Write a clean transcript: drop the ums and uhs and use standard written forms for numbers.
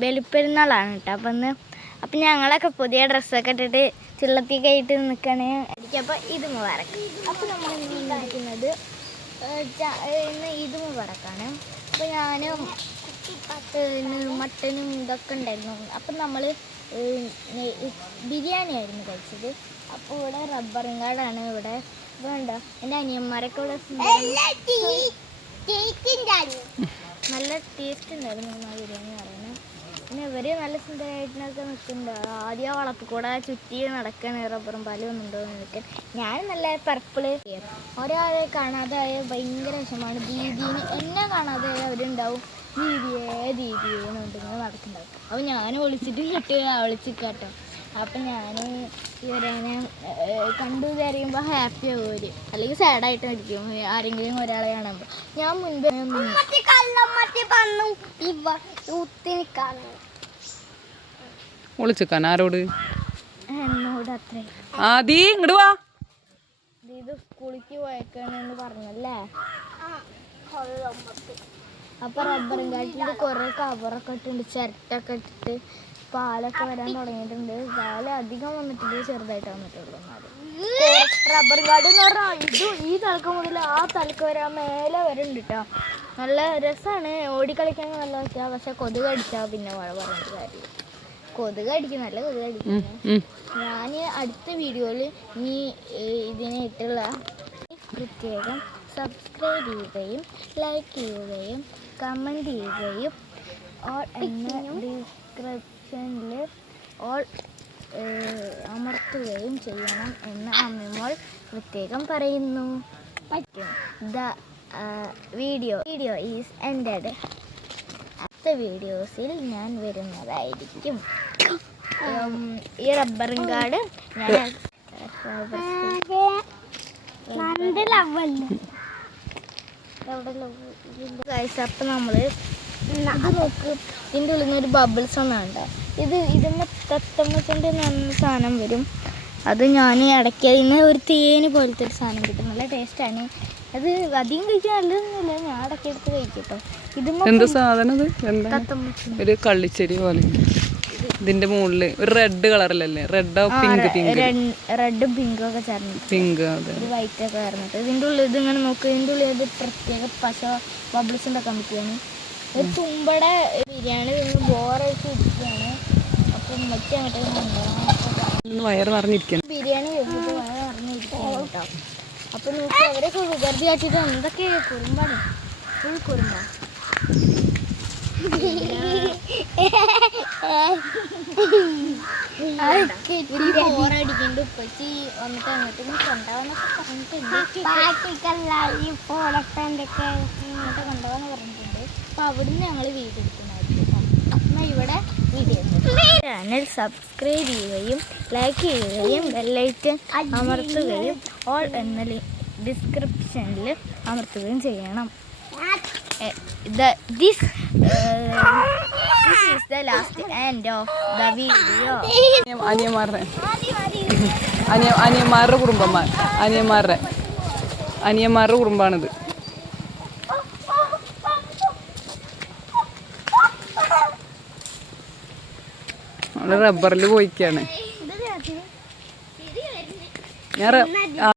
ബലിപ്പെരുന്നാളാണ് കേട്ടോ. അപ്പം ഞങ്ങളൊക്കെ പുതിയ ഡ്രസ്സൊക്കെ ഇട്ടിട്ട് ചിള്ളത്തിയൊക്കെ ആയിട്ട് നിൽക്കണേ. അപ്പോൾ ഇത് മുബാറക്ക്. അപ്പോൾ നമ്മൾ ഇരിക്കുന്നത് ഇന്ന് ഇത് മുബാറക്കാണ്. അപ്പോൾ ഞാനും മട്ടനും ഇതൊക്കെ ഉണ്ടായിരുന്നു. അപ്പം നമ്മൾ ബിരിയാണി ആയിരുന്നു കഴിച്ചത്. അപ്പോൾ ഇവിടെ റബ്ബറും കാടാണ്. ഇവിടെ വേണ്ട എൻ്റെ അനിയന്മാരൊക്കെ ഇവിടെ നല്ല ടേസ്റ്റ് ഉണ്ടായിരുന്നു ആ ബിരിയാണി പറയുന്നത്. പിന്നെ ഇവർ നല്ല സുന്ദരമായിട്ടൊക്കെ നിൽക്കുന്നുണ്ട്. ആദ്യം വളപ്പിൽ കൂടെ ചുറ്റി നടക്കുകയാണ് റബ്ബറും പാലും ഒന്നുണ്ടോ എന്ന് നിൽക്കാൻ. ഞാൻ നല്ല പർപ്പിള് ഒരാളെ കാണാതായ ഭയങ്കര വിഷമാണ്. ദീദീന് എന്നെ കാണാതായ അവരുണ്ടാവും ദീദിയെന്ന് ഇങ്ങനെ നടക്കുന്നുണ്ടാവും. അപ്പോൾ ഞാൻ വിളിച്ചിട്ട് വിളിച്ചിക്കാട്ടോ. അപ്പം ഞാൻ ഇവരേനെ കണ്ടു തരുമ്പോൾ ഹാപ്പി ആവും അവർ, അല്ലെങ്കിൽ സാഡായിട്ട് ഇരിക്കും ആരെങ്കിലും ഒരാളെ കാണുമ്പോൾ. ഞാൻ മുൻപ് വിളിച്ചിക്കാൻ ആരോട്? എന്നോട് അത്രേ. ആദി ഇങ്ങോട്ട് വാ. ഇത് സ്കൂളിലേക്ക് പോയേക്കാണെന്ന് പറഞ്ഞല്ലേ. അപ്പോൾ റബ്ബറും കാട്ടിൽ കുറേ കവറൊക്കെ ഇട്ടുണ്ട്, ചിരട്ടൊക്കെ ഇട്ടിട്ട് പാലൊക്കെ വരാൻ തുടങ്ങിയിട്ടുണ്ട്. പാല് അധികം വന്നിട്ടില്ല, ചെറുതായിട്ട് വന്നിട്ടുള്ളൂ. റബ്ബർ കാട് എന്ന് പറഞ്ഞാൽ ഈ തലക്ക് മുതൽ ആ തലക്ക് വരാൻ മേലെ വരുന്നുണ്ട് കേട്ടോ. നല്ല രസമാണ്, ഓടിക്കളിക്കാൻ നല്ല പറ്റുക. പക്ഷെ കൊതുക് അടിച്ചാൽ പിന്നെ മഴ പറഞ്ഞിട്ട് കാര്യം. കൊതുക് അടിക്കും, നല്ല കൊതുക് അടിക്കുന്നു. ഞാൻ അടുത്ത വീഡിയോയിൽ ഈ ഇതിനായിട്ടുള്ള പ്രത്യേകം സബ്സ്ക്രൈബ് ചെയ്യുകയും ലൈക്ക് ചെയ്യുകയും കമൻറ്റ് ചെയ്യുകയും ഡിസ്ക്രിപ്ഷനിൽ ഓൾ അമർത്തുകയും ചെയ്യണം എന്ന് അമ്മമ്മോൾ പ്രത്യേകം പറയുന്നു. The video is ended. അടുത്ത വീഡിയോസിൽ ഞാൻ വരുന്നതായിരിക്കും. ഈ റബ്ബറും കാട് ഞാൻ അപ്പം നമ്മൾ നോക്ക്, ഇതിൻ്റെ ഉള്ളിൽ നിന്ന് ഒരു ബബിൾസ് ഒന്നുണ്ട്. ഇതിൻ്റെ തത്തമ്മച്ചൻ്റെ സാധനം വരും. അത് ഞാൻ ഇടയ്ക്ക് അതിന് ഒരു തേന് പോലത്തെ ഒരു സാധനം കിട്ടും, നല്ല ടേസ്റ്റാണ്. അത് അധികം കഴിക്കാൻ നല്ലതൊന്നുമില്ല, ഞാൻ ഇടയ്ക്ക് എടുത്ത് കഴിക്കട്ടോ. എന്താ സാധനം? ഒരു കള്ളിച്ചെടി പോലെ. ഇതിന്റെ മുകളിൽ ഒരു റെഡ് കളറിലല്ലേ? റെഡോ പിങ്ക്? റെഡും പിങ്കും ഒക്കെ ചേർന്ന് പിങ്ക് ഒരു വൈറ്റ് ഒക്കെ ചേർന്നിട്ട് ഇതിൻ്റെ ഉള്ളിൽ ഇതിങ്ങനെ നോക്കുക. ഇതിൻ്റെ ഉള്ളിൽ ഇത് പ്രത്യേക പശ ബബിൾസ് ഉണ്ടാക്കാൻ പറ്റുകയാണ്. ഒരു തുമ്പടെ ബിരിയാണി നിന്ന് ബോറായിട്ട് ഇരിക്കുകയാണ്. അപ്പം മറ്റേ അങ്ങോട്ട് വയറ് നിറഞ്ഞിരിക്കണം. ബിരിയാണി കഴിച്ചിട്ട് വയറ് നിറഞ്ഞിരിക്കുകയാണ് കേട്ടോ. അപ്പം നോക്കി അവരൊക്കെ വികൃതി കാട്ടിട്ട് എന്തൊക്കെ കുറുമ്പാണ്, ഫുൾ കുറുമ്പാ. ബോറടിക്കണ്ട്. ഉപ്പച്ചി വന്നിട്ട് അങ്ങോട്ട് കൊണ്ടുപോകാന്നൊക്കെ പറഞ്ഞിട്ടുണ്ട്. ഇങ്ങോട്ട് കൊണ്ടുപോകാന്ന് പറഞ്ഞിട്ടുണ്ട്. അപ്പം അവിടുന്ന് ഞങ്ങൾ വീഡിയോ എടുക്കുന്നതായിരിക്കും. അപ്പം ഇവിടെ വീഡിയോ ചാനൽ സബ്സ്ക്രൈബ് ചെയ്യുകയും ലൈക്ക് ചെയ്യുകയും ബെല്ലൈക്കൺ അമർത്തുകയും ഓൾ എന്ന ഡിസ്ക്രിപ്ഷനിൽ അമർത്തുകയും ചെയ്യണം. This is the last end of the video. അനിയന്മാരുടെ കുടുംബാണിത്. റബ്ബറിൽ പോയിക്കാണ് ഞാൻ.